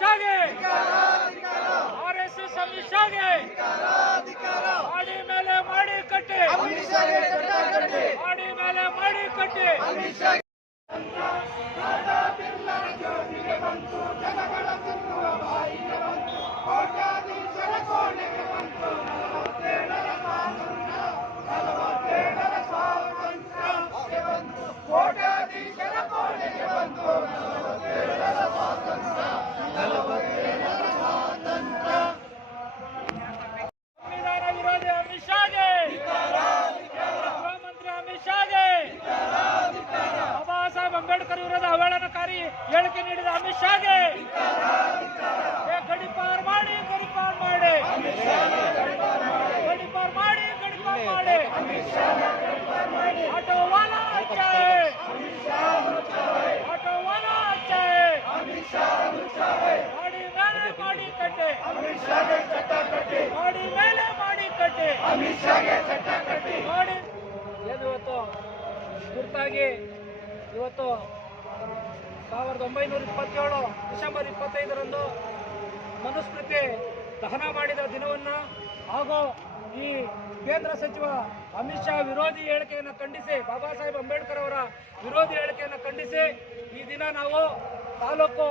S Amit ಶಾಗೆ R S S Amit ಶಾಗೆ ಮಾಡಿ ಮೇಲೆ ಮಾಡಿ ಕಟ್ಟಿ ಮಾಡಿ ಮೇಲೆ ಮಾಡಿ ಕಟ್ಟಿ ಸಂವಿಧಾನ ವಿರೋಧಿ ಅಮಿತ್ ಶಾಗೆ ಗೃಹ ಮಂತ್ರಿ ಅಮಿತ್ ಶಾಗೆ ಬಾಬಾ ಸಾಹೇಬ್ ಅಂಬೇಡ್ಕರ್ ವಿರೋಧ ಅವಹೇಳನಕಾರಿ ಹೇಳಿಕೆ ನೀಡಿದ ಅಮಿತ್ ಶಾಗೆ ಏ ಗಡಿಪಾರ್ ಮಾಡಿ ಗಡಿಪಾರ್ ಮಾಡಿ ಗಡಿಪಾರ್ ಮಾಡಿ ಗಡಿಪಾರ್ ಮಾಡಿ ಆಟೋ ವಾಲಾ ಅಚ್ಚಾ ಹೈ. ಆಟೋ ವಾಲಾ ಅಚ್ಚಾ ಹೈ. ಮಾಡಿ ಮೇಲೆ ಮಾಡಿ ಕಟ್ಟೆ ಮಾಡಿ ಮೇಲೆ ಮಾಡಿ ಕಟ್ಟಿ ಮಾಡಿ ಏನು ಇವತ್ತು? ಇವತ್ತು ಸಾವಿರದ ಒಂಬೈನೂರ ಇಪ್ಪತ್ತೇಳು, ಡಿಸೆಂಬರ್ ಇಪ್ಪತ್ತೈದರಂದು ಮನುಸ್ಮೃತಿ ದಹನ ಮಾಡಿದ ದಿನವನ್ನು ಹಾಗೂ ಈ ಕೇಂದ್ರ ಸಚಿವ ಅಮಿತ್ ಶಾ ವಿರೋಧಿ ಹೇಳಿಕೆಯನ್ನು ಖಂಡಿಸಿ, ಬಾಬಾ ಸಾಹೇಬ್ ಅಂಬೇಡ್ಕರ್ ಅವರ ವಿರೋಧಿ ಹೇಳಿಕೆಯನ್ನು ಖಂಡಿಸಿ ಈ ದಿನ ನಾವು ತಾಲೂಕು,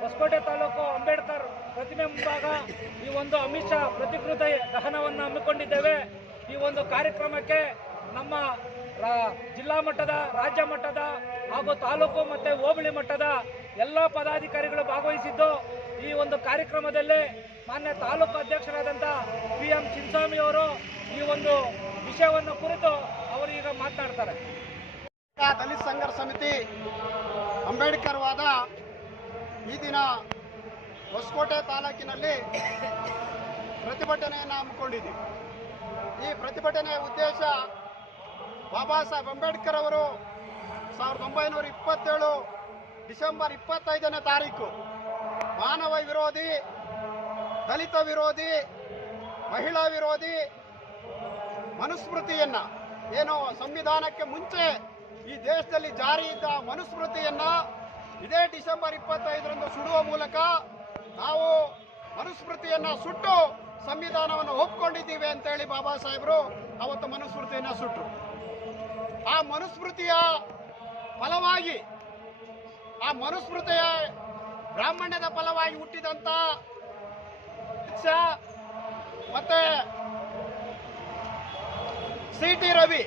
ಹೊಸಕೋಟೆ ತಾಲೂಕು ಅಂಬೇಡ್ಕರ್ ಪ್ರತಿಮೆ ಮುಂಭಾಗ ಈ ಒಂದು ಅಮಿತ್ ಶಾ ಪ್ರತಿಕೃತಿ ದಹನವನ್ನು ಹಮ್ಮಿಕೊಂಡಿದ್ದೇವೆ. ಈ ಒಂದು ಕಾರ್ಯಕ್ರಮಕ್ಕೆ ನಮ್ಮ ಜಿಲ್ಲಾ ಮಟ್ಟದ, ರಾಜ್ಯ ಮಟ್ಟದ ಹಾಗೂ ತಾಲೂಕು ಮತ್ತು ಹೋಬಳಿ ಮಟ್ಟದ ಎಲ್ಲ ಪದಾಧಿಕಾರಿಗಳು ಭಾಗವಹಿಸಿದ್ದು ಈ ಒಂದು ಕಾರ್ಯಕ್ರಮದಲ್ಲಿ ಮಾನ್ಯ ತಾಲೂಕು ಅಧ್ಯಕ್ಷರಾದಂಥ ಪಿ ಎಂ ಚಿನ್ಸ್ವಾಮಿ ಅವರು ಈ ಒಂದು ವಿಷಯವನ್ನು ಕುರಿತು ಅವರು ಈಗ ಮಾತನಾಡ್ತಾರೆ ದಲಿತ ಸಂಘರ್ಷ ಸಮಿತಿ ಅಂಬೇಡ್ಕರ್ ವಾದ ಈ ದಿನ ಹೊಸಕೋಟೆ ತಾಲೂಕಿನಲ್ಲಿ ಪ್ರತಿಭಟನೆಯನ್ನು ಹಮ್ಮಿಕೊಂಡಿದ್ದೀವಿ. ಈ ಪ್ರತಿಭಟನೆಯ ಉದ್ದೇಶ ಬಾಬಾ ಸಾಹೇಬ್ ಅಂಬೇಡ್ಕರ್ ಅವರು ಸಾವಿರದ ಒಂಬೈನೂರ ಇಪ್ಪತ್ತೇಳು ಡಿಸೆಂಬರ್ ಇಪ್ಪತ್ತೈದನೇ ತಾರೀಕು ಮಾನವ ವಿರೋಧಿ, ದಲಿತ ವಿರೋಧಿ, ಮಹಿಳಾ ವಿರೋಧಿ ಮನುಸ್ಮೃತಿಯನ್ನ ಏನು ಸಂವಿಧಾನಕ್ಕೆ ಮುಂಚೆ ಈ ದೇಶದಲ್ಲಿ ಜಾರಿ ಇದ್ದ ಮನುಸ್ಮೃತಿಯನ್ನ ಇದೇ ಡಿಸೆಂಬರ್ ಇಪ್ಪತ್ತೈದರಂದು ಸುಡುವ ಮೂಲಕ ನಾವು ಮನುಸ್ಮೃತಿಯನ್ನ ಸುಟ್ಟು ಸಂವಿಧಾನವನ್ನು ಒಪ್ಕೊಂಡಿದ್ದೀವಿ ಅಂತೇಳಿ ಬಾಬಾ ಸಾಹೇಬರು ಅವತ್ತು ಮನುಸ್ಮೃತಿಯನ್ನ ಸುಟ್ಟರು ಆ ಮನುಸ್ಮೃತಿಯ ಫಲವಾಗಿ, ಆ ಮನುಸ್ಮೃತಿಯ ಬ್ರಾಹ್ಮಣ್ಯದ ಫಲವಾಗಿ ಹುಟ್ಟಿದಂತ ಶಾ ಮತ್ತೆ ಸಿ ಟಿ ರವಿ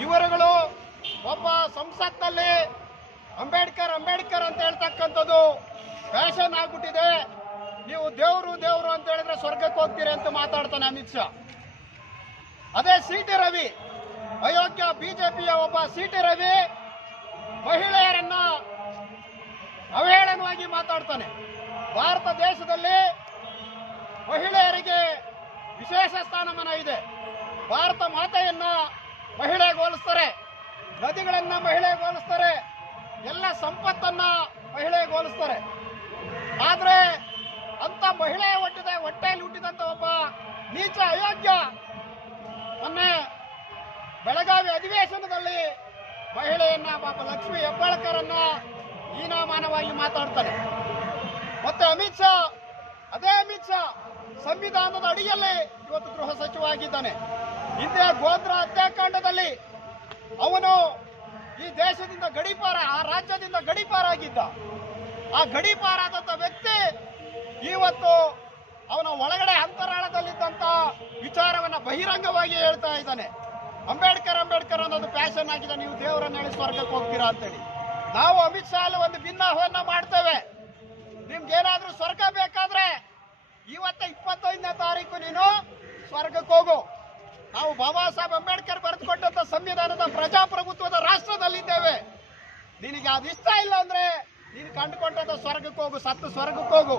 ಇವರುಗಳು ಒಬ್ಬ ಸಂಸತ್ನಲ್ಲಿ ಅಂಬೇಡ್ಕರ್ ಅಂಬೇಡ್ಕರ್ ಅಂತ ಹೇಳ್ತಕ್ಕಂಥದ್ದು ಫ್ಯಾಷನ್ ಆಗ್ಬಿಟ್ಟಿದೆ. ನೀವು ದೇವರು ದೇವರು ಅಂತ ಹೇಳಿದ್ರೆ ಸ್ವರ್ಗಕ್ಕೆ ಹೋಗ್ತೀರಿ ಅಂತ ಮಾತಾಡ್ತಾನೆ ಅಮಿತ್ ಶಾ. ಅದೇ ಸಿ ಟಿ ರವಿ, ಅಯೋಗ್ಯ ಬಿಜೆಪಿಯ ಒಬ್ಬ ಸಿ ಟಿ ರವಿ ಮಹಿಳೆಯರನ್ನ ಅವಹೇಳನವಾಗಿ ಮಾತಾಡ್ತಾನೆ. ಭಾರತ ದೇಶದಲ್ಲಿ ಮಹಿಳೆಯರಿಗೆ ವಿಶೇಷ ಸ್ಥಾನಮಾನ ಇದೆ. ಭಾರತ ಮಾತೆಯನ್ನ ಮಹಿಳೆಗೆ ಹೋಲಿಸ್ತಾರೆ, ನದಿಗಳನ್ನ ಮಹಿಳೆಗೆ ಹೋಲಿಸ್ತಾರೆ ಎಲ್ಲ ಸಂಪತ್ತನ್ನ ಮಹಿಳೆ ಹೋಲಿಸ್ತಾರೆ. ಆದ್ರೆ ಅಂತ ಮಹಿಳೆ ಹುಟ್ಟಿದ, ಹೊಟ್ಟೆಯಲ್ಲಿ ಹುಟ್ಟಿದಂತ ಒಬ್ಬ ನೀಚ ಅಯೋಗ್ಯ. ಮೊನ್ನೆ ಬೆಳಗಾವಿ ಅಧಿವೇಶನದಲ್ಲಿ ಮಹಿಳೆಯನ್ನ ಪಾಪ ಲಕ್ಷ್ಮಿ ಹೆಬ್ಬಾಳ್ಕರನ್ನ ಹೀನಾಮಾನವಾಗಿ ಮಾತಾಡ್ತಾರೆ ಮತ್ತೆ ಅಮಿತ್ ಶಾ, ಅದೇ ಅಮಿತ್ ಶಾ ಸಂವಿಧಾನದ ಅಡಿಯಲ್ಲಿ ಇವತ್ತು ಗೃಹ ಸಚಿವ ಆಗಿದ್ದಾನೆ. ಹಿಂದೆ ಗೋತ್ರ ಹತ್ಯಾಕಾಂಡದಲ್ಲಿ ಅವನು ಈ ದೇಶದಿಂದ ಗಡೀಪಾರ, ಆ ರಾಜ್ಯದಿಂದ ಗಡೀಪಾರಾಗಿದ್ದ. ಆ ಗಡೀಪಾರಾದಂಥ ವ್ಯಕ್ತಿ ಇವತ್ತು ಅವನ ಒಳಗಡೆ ಅಂತರಾಳದಲ್ಲಿದ್ದಂತ ವಿಚಾರವನ್ನ ಬಹಿರಂಗವಾಗಿ ಹೇಳ್ತಾ ಇದ್ದಾನೆ. ಅಂಬೇಡ್ಕರ್ ಅಂಬೇಡ್ಕರ್ ಅನ್ನೋದು ಪ್ಯಾಷನ್ ಆಗಿದೆ. ನೀವು ದೇವರನ್ನ ಹೇಳಿ ಸ್ವರ್ಗಕ್ಕೆ ಹೋಗ್ತೀರಾ ಅಂತೇಳಿ. ನಾವು ಅಮಿತ್ ಶಾ ಅಲ್ಲಿ ಒಂದು ಭಿನ್ನಾಹವನ್ನ ಮಾಡ್ತೇವೆ. ನಿಮ್ಗೆ ಏನಾದ್ರೂ ಸ್ವರ್ಗ ಬೇಕಾದ್ರೆ ಇವತ್ತ ಇಪ್ಪತ್ತೈದನೇ ತಾರೀಕು ನೀನು ಸ್ವರ್ಗಕ್ಕೆ ಹೋಗು. ನಾವು ಬಾಬಾ ಸಾಹೇಬ್ ಅಂಬೇಡ್ಕರ್ ಬರೆದುಕೊಟ್ಟಂತ ಸಂವಿಧಾನದ ಪ್ರಜಾಪ್ರಭುತ್ವದ ರಾಷ್ಟ್ರದಲ್ಲಿದ್ದೇವೆ. ನಿನಗೆ ಅದು ಇಷ್ಟ ಇಲ್ಲ ಅಂದ್ರೆ ನೀನು ಕಂಡುಕೊಂಡಂತ ಸ್ವರ್ಗಕ್ಕೆ ಹೋಗು, ಸತ್ತು ಸ್ವರ್ಗಕ್ಕೆ ಹೋಗು.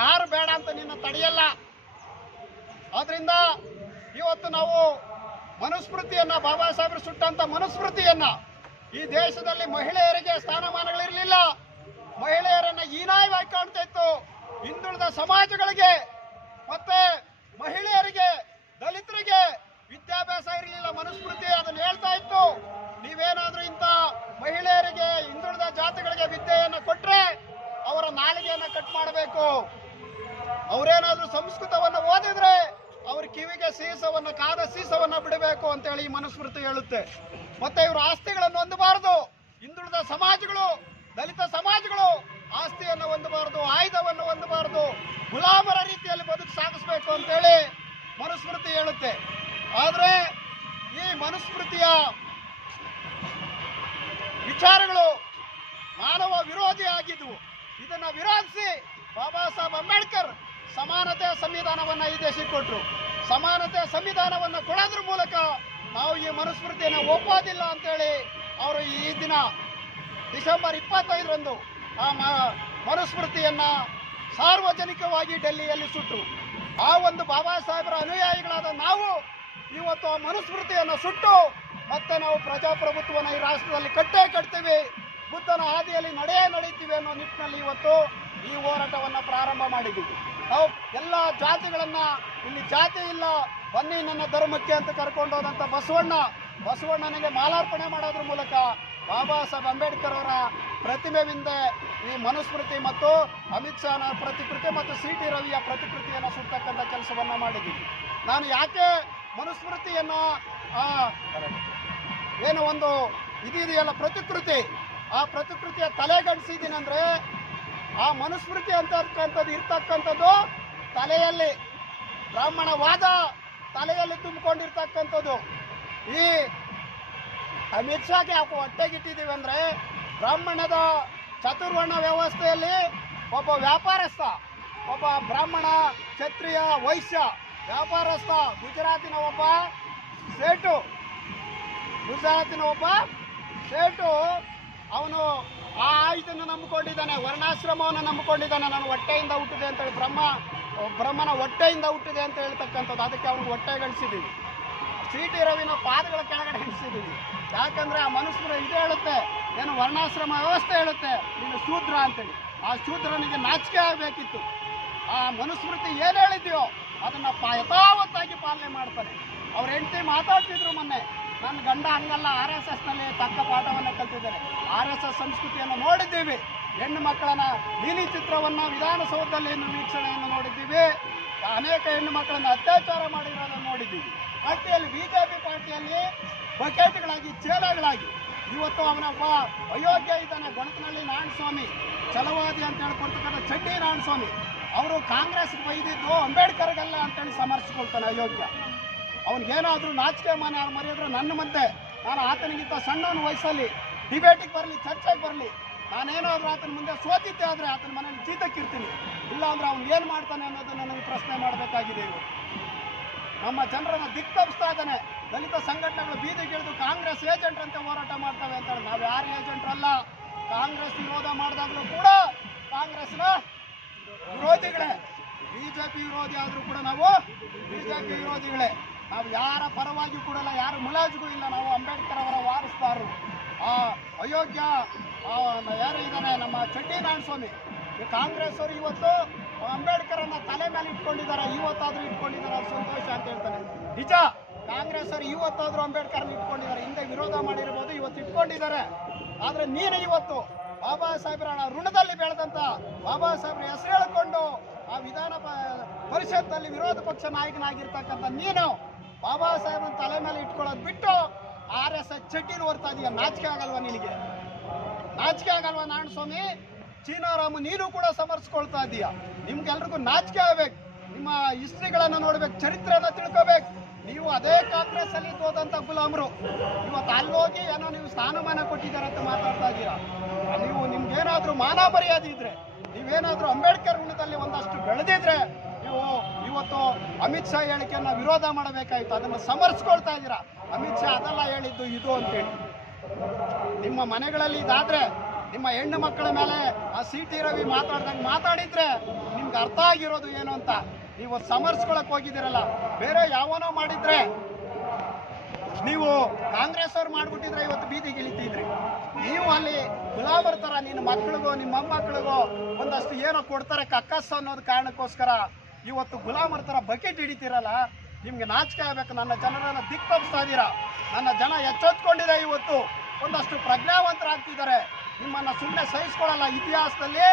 ಯಾರು ಬೇಡ ಅಂತ ನಿನ್ನ ತಡೆಯಲ್ಲ. ಆದ್ರಿಂದ ಇವತ್ತು ನಾವು ಮನುಸ್ಮೃತಿಯನ್ನ, ಬಾಬಾ ಸಾಹೇಬರು ಸುಟ್ಟಂತ ಮನುಸ್ಮೃತಿಯನ್ನ ಈ ದೇಶದಲ್ಲಿ ಮಹಿಳೆಯರಿಗೆ ಸ್ಥಾನಮಾನಗಳಿರಲಿಲ್ಲ. ಮಹಿಳೆಯರನ್ನ ಹೀನಾಯವಾಗಿ ಕಾಣ್ತಾ ಇತ್ತು. ಹಿಂದುಳಿದ ಸಮಾಜಗಳಿಗೆ, ಮತ್ತೆ ಮಹಿಳೆಯರಿಗೆ, ದಲಿತರಿಗೆ ವಿದ್ಯಾಭ್ಯಾಸ ಇರಲಿಲ್ಲ ಮನುಸ್ಮೃತಿ ಅದನ್ನು ಹೇಳ್ತಾ ಇತ್ತು. ನೀವೇನಾದ್ರೂ ಇಂಥ ಮಹಿಳೆಯರಿಗೆ, ಹಿಂದುಳಿದ ಜಾತಿಗಳಿಗೆ ವಿದ್ಯೆಯನ್ನು ಕೊಟ್ರೆ ಅವರ ನಾಲಿಗೆಯನ್ನ ಕಟ್ ಮಾಡಬೇಕು. ಅವರೇನಾದ್ರೂ ಸಂಸ್ಕೃತವನ್ನು ಓದಿದ್ರೆ ಅವ್ರ ಕಿವಿಗೆ ಸೀಸವನ್ನ, ಕಾದ ಸೀಸವನ್ನ ಬಿಡಬೇಕು ಅಂತೇಳಿ ಈ ಮನುಸ್ಮೃತಿ ಹೇಳುತ್ತೆ. ಮತ್ತೆ ಇವರು ಆಸ್ತಿಗಳನ್ನು ಹೊಂದಬಾರದು. ಹಿಂದುಳಿದ ಸಮಾಜಗಳು ಮನುಸ್ಮೃತಿಯ ವಿಚಾರಗಳು ಮಾನವ ವಿರೋಧಿ ಆಗಿದ್ದವು ಇದನ್ನು ವಿರೋಧಿಸಿ ಬಾಬಾ ಸಾಹೇಬ್ ಅಂಬೇಡ್ಕರ್ ಸಮಾನತೆ ಸಂವಿಧಾನವನ್ನು ಈ ದೇಶಕ್ಕೆ ಕೊಟ್ಟರು ಸಮಾನತೆ ಸಂವಿಧಾನವನ್ನು ಕೊಡೋದ್ರ ಮೂಲಕ ನಾವು ಈ ಮನುಸ್ಮೃತಿಯನ್ನು ಒಪ್ಪೋದಿಲ್ಲ ಅಂತೇಳಿ ಅವರು ಈ ದಿನ ಡಿಸೆಂಬರ್ ಇಪ್ಪತ್ತೈದರಂದು ಆ ಮನುಸ್ಮೃತಿಯನ್ನು ಸಾರ್ವಜನಿಕವಾಗಿ ಡೆಲ್ಲಿಯಲ್ಲಿ ಸುಟ್ಟರು ಆ ಒಂದು ಬಾಬಾ ಸಾಹೇಬರ ಅನುಯಾಯಿಗಳಾದ ನಾವು ಇವತ್ತು ಆ ಮನುಸ್ಮೃತಿಯನ್ನು ಸುಟ್ಟು ಮತ್ತೆ ನಾವು ಪ್ರಜಾಪ್ರಭುತ್ವವನ್ನು ಈ ರಾಷ್ಟ್ರದಲ್ಲಿ ಕಟ್ಟೇ ಕಟ್ತೀವಿ. ಬುದ್ಧನ ಹಾದಿಯಲ್ಲಿ ನಡೆಯೇ ನಡೀತೀವಿ ಅನ್ನೋ ನಿಟ್ಟಿನಲ್ಲಿ ಇವತ್ತು ಈ ಹೋರಾಟವನ್ನು ಪ್ರಾರಂಭ ಮಾಡಿದ್ದೀವಿ. ನಾವು ಎಲ್ಲ ಜಾತಿಗಳನ್ನ, ಇಲ್ಲಿ ಜಾತಿ ಇಲ್ಲ, ಬನ್ನಿ ನನ್ನ ಧರ್ಮಕ್ಕೆ ಅಂತ ಕರ್ಕೊಂಡು ಹೋದಂತ ಬಸವಣ್ಣ, ಬಸವಣ್ಣನಿಗೆ ಮಾಲಾರ್ಪಣೆ ಮಾಡೋದ್ರ ಮೂಲಕ ಬಾಬಾ ಸಾಹೇಬ್ ಅಂಬೇಡ್ಕರ್ ಅವರ ಪ್ರತಿಮೆವಿಂದ ಈ ಮನುಸ್ಮೃತಿ ಮತ್ತು ಅಮಿತ್ ಶಾನ ಪ್ರತಿಕೃತಿ ಮತ್ತು ಸಿ ಟಿ ರವಿಯ ಪ್ರತಿಕೃತಿಯನ್ನು ಸುಡ್ತಕ್ಕಂಥ ಕೆಲಸವನ್ನು ಮಾಡಿದ್ದೀವಿ. ನಾನು ಯಾಕೆ ಮನುಸ್ಮೃತಿಯನ್ನ ಏನು ಒಂದು ಇದೆಯಲ್ಲ, ಪ್ರತಿಕೃತಿ. ಆ ಪ್ರತಿಕೃತಿಯ ತಲೆಗಡಿಸಿದ್ದೀನಿ ಅಂದ್ರೆ, ಆ ಮನುಸ್ಮೃತಿ ಅಂತಕ್ಕಂಥದ್ದು ಇರ್ತಕ್ಕಂಥದ್ದು ತಲೆಯಲ್ಲಿ. ಬ್ರಾಹ್ಮಣವಾದ ತಲೆಯಲ್ಲಿ ತುಂಬಿಕೊಂಡಿರ್ತಕ್ಕಂಥದ್ದು. ಈ ಅಮಿತ್ ಶಾಗೆ ಯಾಕೆ ಹೊಟ್ಟೆಗಿಟ್ಟಿದ್ದೀವಿ ಅಂದರೆ, ಬ್ರಾಹ್ಮಣದ ಚತುರ್ವರ್ಣ ವ್ಯವಸ್ಥೆಯಲ್ಲಿ ಒಬ್ಬ ವ್ಯಾಪಾರಸ್ಥ, ಒಬ್ಬ ಬ್ರಾಹ್ಮಣ ಕ್ಷತ್ರಿಯ ವೈಶ್ಯ ವ್ಯಾಪಾರಸ್ಥ ಗುಜರಾತಿನ ಒಬ್ಬ ಸೇಟು. ಗುಜರಾತಿನ ಒಬ್ಬ ಸೇಟು. ಅವನು ಆ ಆಯುಧನ ನಂಬಿಕೊಂಡಿದ್ದಾನೆ, ವರ್ಣಾಶ್ರಮವನ್ನು ನಂಬಿಕೊಂಡಿದ್ದಾನೆ. ನಾನು ಹೊಟ್ಟೆಯಿಂದ ಹುಟ್ಟಿದೆ ಅಂತೇಳಿ ಬ್ರಹ್ಮ, ಬ್ರಹ್ಮನ ಹೊಟ್ಟೆಯಿಂದ ಹುಟ್ಟಿದೆ ಅಂತ ಹೇಳ್ತಕ್ಕಂಥದ್ದು. ಅದಕ್ಕೆ ಅವನು ಹೊಟ್ಟೆ ಗಳಿಸಿದ್ದೀವಿ ಸೀಟಿ ರವಿನ ಪಾದಗಳ ಕೆಳಗಡೆ ಹಿಡಿಸಿದ್ದೀವಿ ಯಾಕಂದ್ರೆ ಆ ಮನುಷ್ಯರು ಇದು ಹೇಳುತ್ತೆ ಏನು ವರ್ಣಾಶ್ರಮ ವ್ಯವಸ್ಥೆ ಹೇಳುತ್ತೆ, ನೀನು ಶೂದ್ರ ಅಂತೇಳಿ. ಆ ಶೂದ್ರನಿಗೆ ನಾಚಿಕೆ ಆಗಬೇಕಿತ್ತು. ಆ ಮನುಸ್ಮೃತಿ ಏನು ಹೇಳಿದ್ಯೋ ಅದನ್ನ ಯಥಾವತ್ತಾಗಿ ಪಾಲನೆ ಮಾಡ್ತಾರೆ. ಅವ್ರ ಹೆಂಡತಿ ಮಾತಾಡ್ತಿದ್ರು ಮೊನ್ನೆ ನನ್ನ ಗಂಡ ಹಂಗಲ್ಲ ಆರ್ ಎಸ್ ಎಸ್ನಲ್ಲಿ ತಕ್ಕ ಪಾಠವನ್ನ ಕಲ್ತಿದ್ದಾರೆ. ಆರ್ ಎಸ್ ಎಸ್ ಸಂಸ್ಕೃತಿಯನ್ನು ನೋಡಿದ್ದೀವಿ. ಹೆಣ್ಣು ಮಕ್ಕಳನ್ನ ನೀಲಿ ಚಿತ್ರವನ್ನ ವಿಧಾನಸೌಧದಲ್ಲಿ ವೀಕ್ಷಣೆಯನ್ನು ನೋಡಿದ್ದೀವಿ. ಅನೇಕ ಹೆಣ್ಣು ಮಕ್ಕಳನ್ನ ಅತ್ಯಾಚಾರ ಮಾಡಿರೋದನ್ನು ನೋಡಿದ್ದೀವಿ. ಪಾರ್ಟಿಯಲ್ಲಿ ಬಿಜೆಪಿ ಪಾರ್ಟಿಯಲ್ಲಿ ಬಕೆಟ್ಗಳಾಗಿ, ಚೇಲಗಳಾಗಿ, ಇವತ್ತು ಅವನ ಒಬ್ಬ ಅಯೋಗ್ಯ ಇದ್ದಾನೆ ನಾರಾಯಣ ನಾರಾಯಣಸ್ವಾಮಿ, ಛಲವಾದಿ ಅಂತ ಹೇಳ್ಕೊಡ್ತಕ್ಕಂಥ ಚಡ್ಡಿ ನಾರಾಯಣಸ್ವಾಮಿ. ಅವರು ಕಾಂಗ್ರೆಸ್ಗೆ ಬೈದಿದ್ದು ಅಂಬೇಡ್ಕರ್ಗಲ್ಲ ಅಂತೇಳಿ ಸಮರ್ಸಿಕೊಳ್ತಾನೆ ಅಯೋಗ್ಯ. ಅವನಿಗೇನಾದ್ರೂ ನಾಚಿಕೆ ಮಾನ ಮರೆಯಿದ್ರೆ ನನ್ನ ಮಧ್ಯೆ. ನಾನು ಆತನಿಗಿಂತ ಸಣ್ಣವನ ವಯಸ್ಸಲ್ಲಿ ಡಿಬೇಟಿಗೆ ಬರಲಿ, ಚರ್ಚೆಗೆ ಬರಲಿ, ನಾನೇನಾದ್ರೂ ಆತನ ಮುಂದೆ ಸೋತಿದ್ದೆ ಆದರೆ ಆತನ ಮನೇಲಿ ಚೀತಕ್ಕಿರ್ತೀನಿ ಇಲ್ಲ ಅಂದ್ರೆ ಅವ್ನು ಏನು ಮಾಡ್ತಾನೆ ಅನ್ನೋದು ನನಗೆ ಪ್ರಶ್ನೆ ಮಾಡಬೇಕಾಗಿದೆ ಇವರು. ನಮ್ಮ ಜನರನ್ನು ದಿಕ್ಕಿಸ್ತಾ ಇದ್ದಾನೆ. ದಲಿತ ಸಂಘಟನೆಗಳು ಬೀದಿಗಿಳಿದು ಕಾಂಗ್ರೆಸ್ ಏಜೆಂಟ್ ಅಂತ ಹೋರಾಟ ಮಾಡ್ತವೆ ಅಂತ ನಾವು ಯಾರು ಏಜೆಂಟ್ ಅಲ್ಲ ಕಾಂಗ್ರೆಸ್ ವಿರೋಧ ಮಾಡಿದಾಗಲೂ ಕೂಡ ಕಾಂಗ್ರೆಸ್ನ ವಿರೋಧಿಗಳೇ, ಬಿಜೆಪಿ ವಿರೋಧಿ ಆದರೂ ಕೂಡ ನಾವು ಬಿಜೆಪಿ ವಿರೋಧಿಗಳೇ. ನಾವು ಯಾರ ಪರವಾಗಿ ಕೂಡಲ್ಲ ಯಾರ ಮುಲಾಜಿಗೂ ಇಲ್ಲ, ನಾವು ಅಂಬೇಡ್ಕರ್ ಅವರ ವಾರಸ್ದಾರರು ಆ ಅಯೋಗ್ಯ ಯಾರು ಇದ್ದಾರೆ ನಮ್ಮ ಚಡ್ಡಿ ಸ್ವಾಮಿ ಈ ಕಾಂಗ್ರೆಸ್ ಅವರು ಇವತ್ತು ಅಂಬೇಡ್ಕರನ್ನ ತಲೆ ಮೇಲೆ ಇಟ್ಕೊಂಡಿದ್ದಾರೆ, ಇವತ್ತಾದ್ರೂ ಇಟ್ಕೊಂಡಿದ್ದಾರೆ ಸಂತೋಷ ಅಂತ ಹೇಳ್ತಾರೆ. ನಿಜ, ಕಾಂಗ್ರೆಸ್ ಅವರು ಇವತ್ತಾದ್ರೂ ಅಂಬೇಡ್ಕರ್ನ ಇಟ್ಕೊಂಡಿದ್ದಾರೆ, ಹಿಂದೆ ವಿರೋಧ ಮಾಡಿರ್ಬೋದು, ಇವತ್ತು ಇಟ್ಕೊಂಡಿದ್ದಾರೆ. ಆದ್ರೆ ನೀನು ಇವತ್ತು ಬಾಬಾ ಸಾಹೇಬ್ರ ಋಣದಲ್ಲಿ ಬೆಳೆದಂತ ಬಾಬಾ ಸಾಹೇಬ್ರ ಹೆಸರು ಹೇಳಿಕೊಂಡು ಆ ವಿಧಾನ ಪರಿಷತ್ನಲ್ಲಿ ವಿರೋಧ ಪಕ್ಷ ನಾಯಕನಾಗಿರ್ತಕ್ಕಂಥ ನೀನು ಬಾಬಾ ಸಾಹೇಬನ ತಲೆ ಮೇಲೆ ಇಟ್ಕೊಳ್ಳೋದು ಬಿಟ್ಟು ಆರ್ ಎಸ್ ಎಸ್ ಚಡ್ಡಿನ ಹೊರ್ತಾ ಇದೀಯ. ನಾಚಿಕೆ ಆಗಲ್ವಾ ನಿನಗೆ? ನಾಚಿಕೆ ಆಗಲ್ವಾ ನಾರಾಯಣ ಸ್ವಾಮಿ? ಚೀನಾರಾಮ, ನೀನು ಕೂಡ ಸಮರ್ಸ್ಕೊಳ್ತಾ ಇದೀಯ. ನಿಮ್ಗೆಲ್ರಿಗೂ ನಾಚಿಕೆ ಆಗ್ಬೇಕು. ನಿಮ್ಮ ಹಿಸ್ಟ್ರಿಗಳನ್ನು ನೋಡ್ಬೇಕು ಚರಿತ್ರೆನ ತಿಳ್ಕೋಬೇಕು. ನೀವು ಅದೇ ಕಾಂಗ್ರೆಸ್ ಅಲ್ಲಿ ಹೋದಂತ ಗುಲಾಮರು. ಇವತ್ತು ಅಲ್ಲಿ ಹೋಗಿ ಏನೋ ನೀವು ಸ್ಥಾನಮಾನ ಕೊಟ್ಟಿದ್ದಾರೆ ಅಂತ ಮಾತಾಡ್ತಾ ಇದ್ದೀರಾ? ನೀವು ನಿಮ್ಗೇನಾದ್ರೂ ಮಾನ ಮರ್ಯಾದೆ ಇದ್ರೆ, ನೀವೇನಾದ್ರೂ ಅಂಬೇಡ್ಕರ್ ಗುಣದಲ್ಲಿ ಒಂದಷ್ಟು ಬೆಳೆದಿದ್ರೆ, ನೀವು ಇವತ್ತು ಅಮಿತ್ ಶಾ ಹೇಳಿಕೆಯನ್ನ ವಿರೋಧ ಮಾಡಬೇಕಾಯ್ತು. ಅದನ್ನು ಸಮರ್ಸ್ಕೊಳ್ತಾ ಇದ್ದೀರಾ? ಅಮಿತ್ ಶಾ ಅದೆಲ್ಲ ಹೇಳಿದ್ದು ಇದು ಅಂತೇಳಿ. ನಿಮ್ಮ ಮನೆಗಳಲ್ಲಿ ಇದಾದ್ರೆ, ನಿಮ್ಮ ಹೆಣ್ಣು ಮಕ್ಕಳ ಮೇಲೆ ಆ ಸಿ ಟಿ ರವಿ ಮಾತಾಡ್ದಂಗೆ ಮಾತಾಡಿದ್ರೆ ನಿಮ್ಗೆ ಅರ್ಥ ಆಗಿರೋದು ಏನು ಅಂತ ನೀವು ಸಮರ್ಸ್ಕೊಳಕ್ ಹೋಗಿದ್ದೀರಲ್ಲ, ಬೇರೆ ಯಾವನೋ ಮಾಡಿದ್ರೆ ನೀವು ಕಾಂಗ್ರೆಸ್ ಅವ್ರು ಮಾಡ್ಬಿಟ್ಟಿದ್ರೆ ಇವತ್ತು ಬೀದಿಗೆ ಇಳಿತಿದ್ರಿ ನೀವು ಅಲ್ಲಿ ಗುಲಾಬರ್ ತರ ನಿನ್ನ ಮಕ್ಕಳಿಗೋ ನಿಮ್ಮ ಮೊಮ್ಮಕ್ಕಳಿಗೋ ಒಂದಷ್ಟು ಏನೋ ಕೊಡ್ತಾರೆ ಕಕ್ಕಸ್ ಅನ್ನೋದು ಕಾರಣಕ್ಕೋಸ್ಕರ ಇವತ್ತು ಗುಲಾಮರ್ ತರ ಬಕೆಟ್ ಹಿಡಿತೀರಲ್ಲ, ನಿಮ್ಗೆ ನಾಚಿಕೆ ಆಗ್ಬೇಕು. ನನ್ನ ಜನರನ್ನ ದಿಕ್ತಪ್ಪಿಸ್ತಾ ಇದ್ದೀರಾ? ನನ್ನ ಜನ ಎಚ್ಚೆತ್ಕೊಂಡಿದೆ ಇವತ್ತು. ಒಂದಷ್ಟು ಪ್ರಜ್ಞಾವಂತರಾಗ್ತಿದ್ದಾರೆ. ನಿಮ್ಮನ್ನ ಸುಮ್ಮನೆ ಸಹಿಸ್ಕೊಳ್ಳಲ್ಲ ಇತಿಹಾಸದಲ್ಲಿ.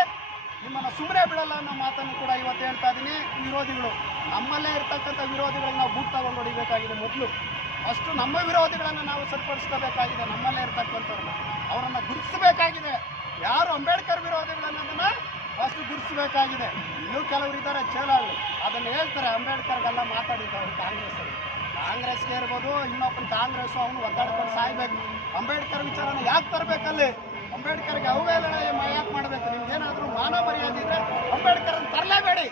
ನಿಮ್ಮನ್ನ ಸುಮ್ಮನೆ ಬಿಡಲ್ಲ ಅನ್ನೋ ಮಾತನ್ನು ಕೂಡ ಇವತ್ತು ಹೇಳ್ತಾ ಇದ್ದೀನಿ. ವಿರೋಧಿಗಳು, ನಮ್ಮಲ್ಲೇ ಇರ್ತಕ್ಕಂಥ ವಿರೋಧಿಗಳನ್ನ ನಾವು ಬೂಟ್ ತಗೊಂಡು ಹೊಡಿಬೇಕಾಗಿದೆ ಮೊದಲು. ಅಷ್ಟು ನಮ್ಮ ವಿರೋಧಿಗಳನ್ನು ನಾವು ಸರಿಪಡಿಸ್ಕೋಬೇಕಾಗಿದೆ, ನಮ್ಮಲ್ಲೇ ಇರ್ತಕ್ಕಂಥವ್ರನ್ನ ಅವರನ್ನು ಗುರುತಿಸಬೇಕಾಗಿದೆ. ಯಾರು ಅಂಬೇಡ್ಕರ್ ವಿರೋಧಿಗಳನ್ನೋದನ್ನ ಅಷ್ಟು ಗುರುತಿಸಬೇಕಾಗಿದೆ. ಇನ್ನೂ ಕೆಲವರು ಇದ್ದಾರೆ ಚೇಳಾಳು ಅದನ್ನು ಹೇಳ್ತಾರೆ, ಅಂಬೇಡ್ಕರ್ಗೆಲ್ಲ ಮಾತಾಡಿದ್ದವರು ಕಾಂಗ್ರೆಸ್ ಅವರು ಕಾಂಗ್ರೆಸ್ಗೆ ಇರ್ಬೋದು ಇನ್ನೊಬ್ಬನ ಕಾಂಗ್ರೆಸ್ ಅವನು ಒದ್ದಾಡ್ಕೊಂಡು ಸಾಯ್ಬೇಕು. ಅಂಬೇಡ್ಕರ್ ವಿಚಾರನ ಯಾಕೆ ತರಬೇಕಲ್ಲಿ? ಅಂಬೇಡ್ಕರ್ಗೆ ಅವಹೇಳನ ಯಾಕೆ ಮಾಡಬೇಕು. ನಿಮ್ಗೇನಾದ್ರೂ ಮಾನ ಮರ್ಯಾದೆ ಇದ್ರೆ ಅಂಬೇಡ್ಕರ್ ತರಲೇಬೇಡಿ.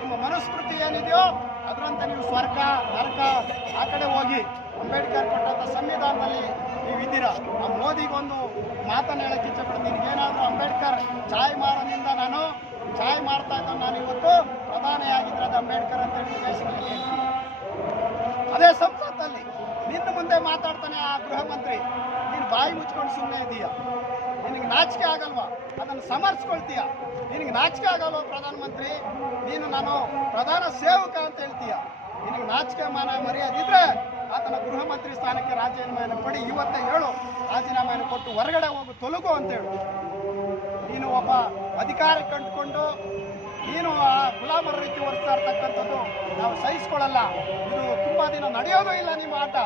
ನಿಮ್ಮ ಮನುಸ್ಮೃತಿ ಏನಿದೆಯೋ ಅದರಂತೆ ನೀವು ಸ್ವರ್ಗ, ನರಕ ಆ ಕಡೆ ಹೋಗಿ ಅಂಬೇಡ್ಕರ್ ಕೊಟ್ಟಂತ ಸಂವಿಧಾನದಲ್ಲಿ ನೀವು ಇದ್ದೀರಾ ಆ ಮೋದಿಗೊಂದು ಮಾತನ್ನು ಹೇಳಕ್ಕೆ ಇಚ್ಛೆಪಡ್ತೀನಿ ಏನಾದರೂ ಅಂಬೇಡ್ಕರ್ ಚಾಯ್ ಮಾರನಿಂದ ನಾನು ಚಾಯ್ ಮಾಡ್ತಾ ಇದ್ದ ನಾನು ಇವತ್ತು ಪ್ರಧಾನಿಯಾಗಿದ್ರೆ ಅದು ಅಂಬೇಡ್ಕರ್ ಅಂತ ಹೇಳಿ ದೇಶದಲ್ಲಿ. ಅದೇ ಸಂಸತ್ತಲ್ಲಿ ನಿನ್ನ ಮುಂದೆ ಮಾತಾಡ್ತಾನೆ ಆ ಗೃಹ ಮಂತ್ರಿ. ನೀನು ಬಾಯಿ ಮುಚ್ಕೊಂಡು ಸುಮ್ಮನೆ ಇದೀಯ. ನಿನಗೆ ನಾಚಿಕೆ ಆಗಲ್ವಾ? ಅದನ್ನು ಸಮರ್ಸ್ಕೊಳ್ತೀಯ? ನಿನಗೆ ನಾಚಿಕೆ ಆಗಲ್ವಾ ಪ್ರಧಾನಮಂತ್ರಿ? ನೀನು ನಾನು ಪ್ರಧಾನ ಸೇವಕ ಅಂತ ಹೇಳ್ತೀಯ? ನಿನಗೆ ನಾಚಿಕೆ ಮಾನ ಮರ್ಯಾದಿದ್ರೆ ಆತನ ಗೃಹ ಮಂತ್ರಿ ಸ್ಥಾನಕ್ಕೆ ರಾಜೀನಾಮೆಯನ್ನು ಪಡಿ ಇವತ್ತೇ ಹೇಳು, ರಾಜೀನಾಮೆಯನ್ನು ಕೊಟ್ಟು ಹೊರಗಡೆ ಹೋಗು, ತೊಲಗು ಅಂತ ಹೇಳು. ನೀನು ಒಬ್ಬ ಅಧಿಕಾರ ಕಂಡುಕೊಂಡು ನೀನು ಆ ಗುಲಾಮರ ರೀತಿ ವರ್ತಿಸ್ತಾ ಇರ್ತಕ್ಕಂಥದ್ದು ನಾವು ಸಹಿಸ್ಕೊಳ್ಳಲ್ಲ. ಇದು ತುಂಬಾ ದಿನ ನಡೆಯೋದು ಇಲ್ಲ ನಿಮ್ಮ ಆಟ.